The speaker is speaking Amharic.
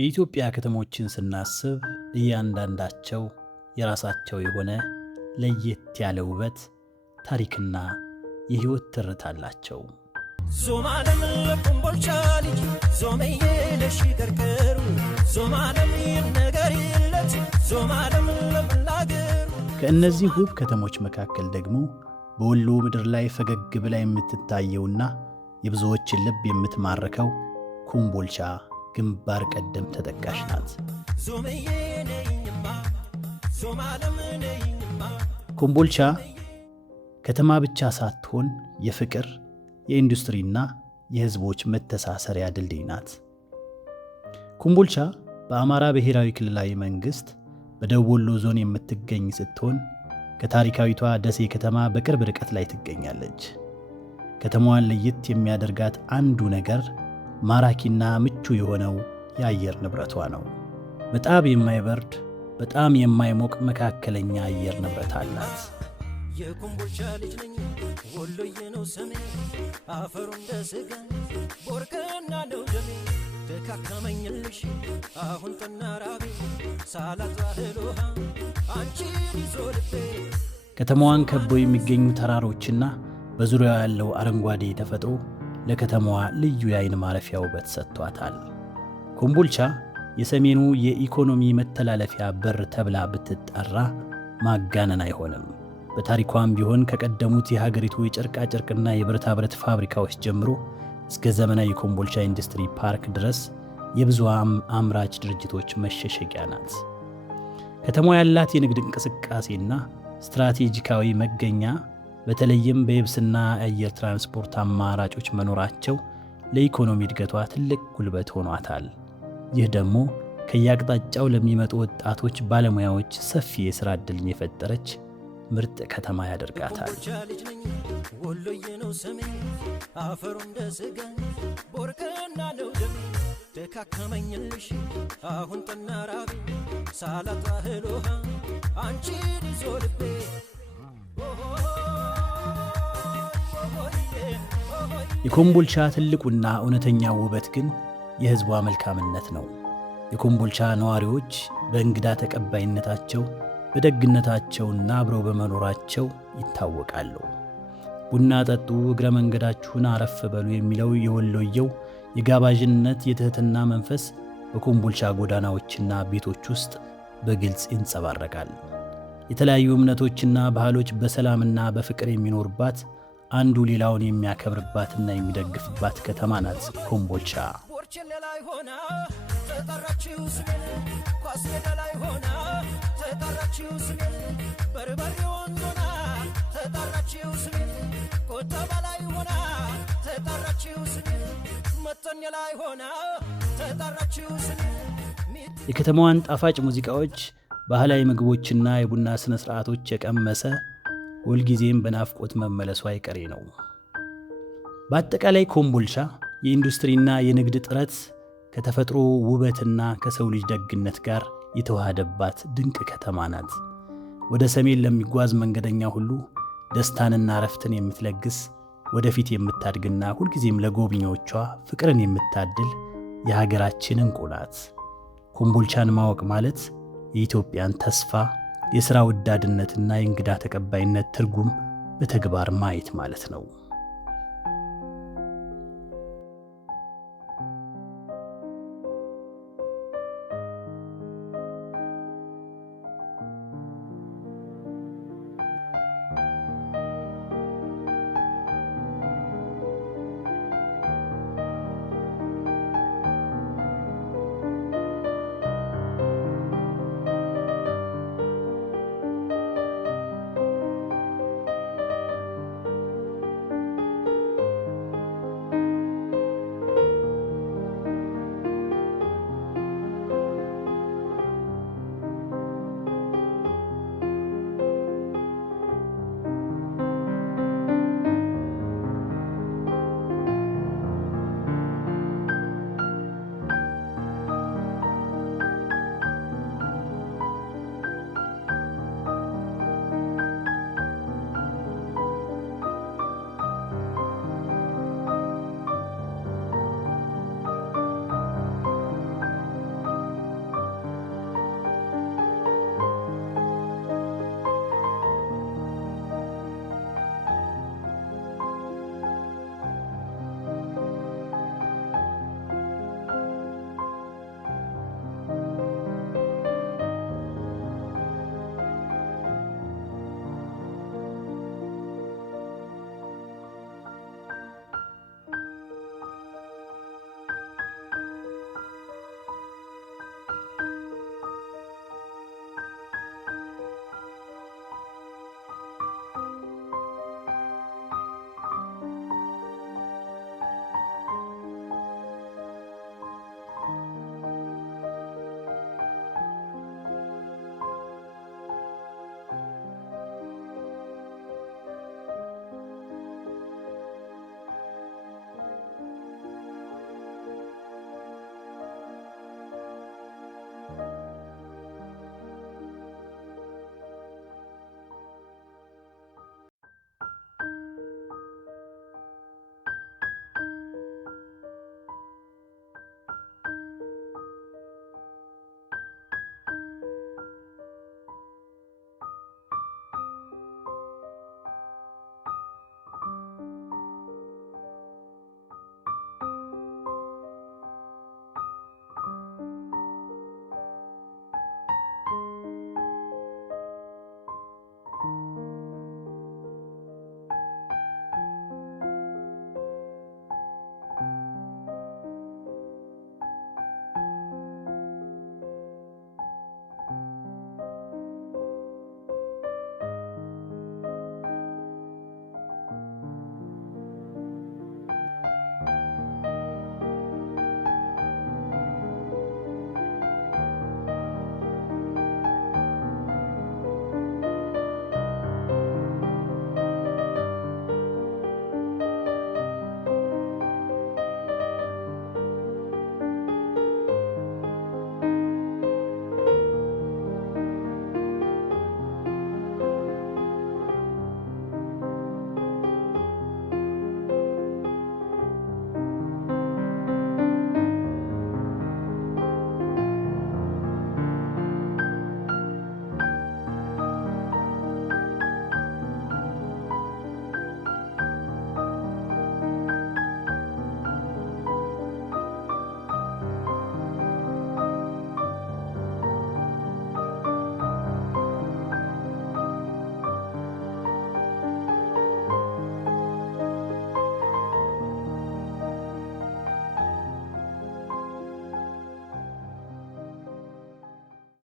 የኢትዮጵያ ከተሞችን ስናስብ እያንዳንዳቸው የራሳቸው የሆነ ለየት ያለ ውበት፣ ታሪክና የህይወት ትርታ አላቸው። ዞማለም ለቁምቦልቻ ልጅ ዞመዬ ለሺ ከርከሩ ዞማለም ነገር ይለት ዞማለም ለምናገሩ። ከእነዚህ ውብ ከተሞች መካከል ደግሞ በወሎ ምድር ላይ ፈገግ ብላ የምትታየውና የብዙዎችን ልብ የምትማርከው ኮምቦልቻ ግንባር ቀደም ተጠቃሽ ናት። ኮምቦልቻ ከተማ ብቻ ሳትሆን የፍቅር የኢንዱስትሪና የህዝቦች መተሳሰሪያ ድልድይ ናት። ኮምቦልቻ በአማራ ብሔራዊ ክልላዊ መንግስት በደቡብ ወሎ ዞን የምትገኝ ስትሆን ከታሪካዊቷ ደሴ ከተማ በቅርብ ርቀት ላይ ትገኛለች። ከተማዋን ለየት የሚያደርጋት አንዱ ነገር ማራኪና ምቹ የሆነው የአየር ንብረቷ ነው። በጣም የማይበርድ በጣም የማይሞቅ መካከለኛ አየር ንብረት አላት። የኮምቦልቻ ልጅ ነኝ ወሎዬ ነው ስሜ አፈሩ እንደ ስጋ ቦርከና ነው ደሜ ደካከመኝልሽ አሁን ቀናራቤ ሳላጣ ህልውሃ አንቺን ይዞ ልቤ። ከተማዋን ከበው የሚገኙ ተራሮችና በዙሪያው ያለው አረንጓዴ ተፈጥሮ ለከተማዋ ልዩ የዓይን ማረፊያ ውበት ሰጥቷታል። ኮምቦልቻ የሰሜኑ የኢኮኖሚ መተላለፊያ በር ተብላ ብትጠራ ማጋነን አይሆንም። በታሪኳም ቢሆን ከቀደሙት የሀገሪቱ የጨርቃጨርቅና የብረታ ብረት ፋብሪካዎች ጀምሮ እስከ ዘመናዊ የኮምቦልቻ ኢንዱስትሪ ፓርክ ድረስ የብዙ አምራች ድርጅቶች መሸሸጊያ ናት። ከተማዋ ያላት የንግድ እንቅስቃሴና ስትራቴጂካዊ መገኛ በተለይም በየብስና የአየር ትራንስፖርት አማራጮች መኖራቸው ለኢኮኖሚ እድገቷ ትልቅ ጉልበት ሆኗታል። ይህ ደግሞ ከየአቅጣጫው ለሚመጡ ወጣቶች ባለሙያዎች ሰፊ የሥራ ዕድልን የፈጠረች ምርጥ ከተማ ያደርጋታል። ወሎዬ ነው ስሜ አፈሩ እንደ ስጋ ቦርከና ነው ደሜ ደካከመኝልሽ አሁን ጠናራቤ ሳላጣ ህልውሃ አንቺን ይዞ ልቤ። የኮምቦልቻ ትልቁና እውነተኛው ውበት ግን የሕዝቧ መልካምነት ነው። የኮምቦልቻ ነዋሪዎች በእንግዳ ተቀባይነታቸው በደግነታቸውና አብረው በመኖራቸው ይታወቃሉ። ቡና ጠጡ፣ እግረ መንገዳችሁን አረፍ በሉ የሚለው የወሎየው የጋባዥነት የትህትና መንፈስ በኮምቦልቻ ጎዳናዎችና ቤቶች ውስጥ በግልጽ ይንጸባረቃል። የተለያዩ እምነቶችና ባህሎች በሰላምና በፍቅር የሚኖርባት አንዱ ሌላውን የሚያከብርባትና የሚደግፍባት ከተማ ናት ኮምቦልቻ። የከተማዋን ጣፋጭ ሙዚቃዎች፣ ባህላዊ ምግቦችና የቡና ሥነ ሥርዓቶች የቀመሰ ሁልጊዜም በናፍቆት መመለሱ አይቀሬ ነው። በአጠቃላይ ኮምቦልቻ የኢንዱስትሪና የንግድ ጥረት ከተፈጥሮ ውበትና ከሰው ልጅ ደግነት ጋር የተዋሃደባት ድንቅ ከተማ ናት። ወደ ሰሜን ለሚጓዝ መንገደኛ ሁሉ ደስታንና እረፍትን የምትለግስ ወደፊት የምታድግና ሁልጊዜም ለጎብኚዎቿ ፍቅርን የምታድል የሀገራችን ዕንቁ ናት። ኮምቦልቻን ማወቅ ማለት የኢትዮጵያን ተስፋ፣ የሥራ ወዳድነትና የእንግዳ ተቀባይነት ትርጉም በተግባር ማየት ማለት ነው።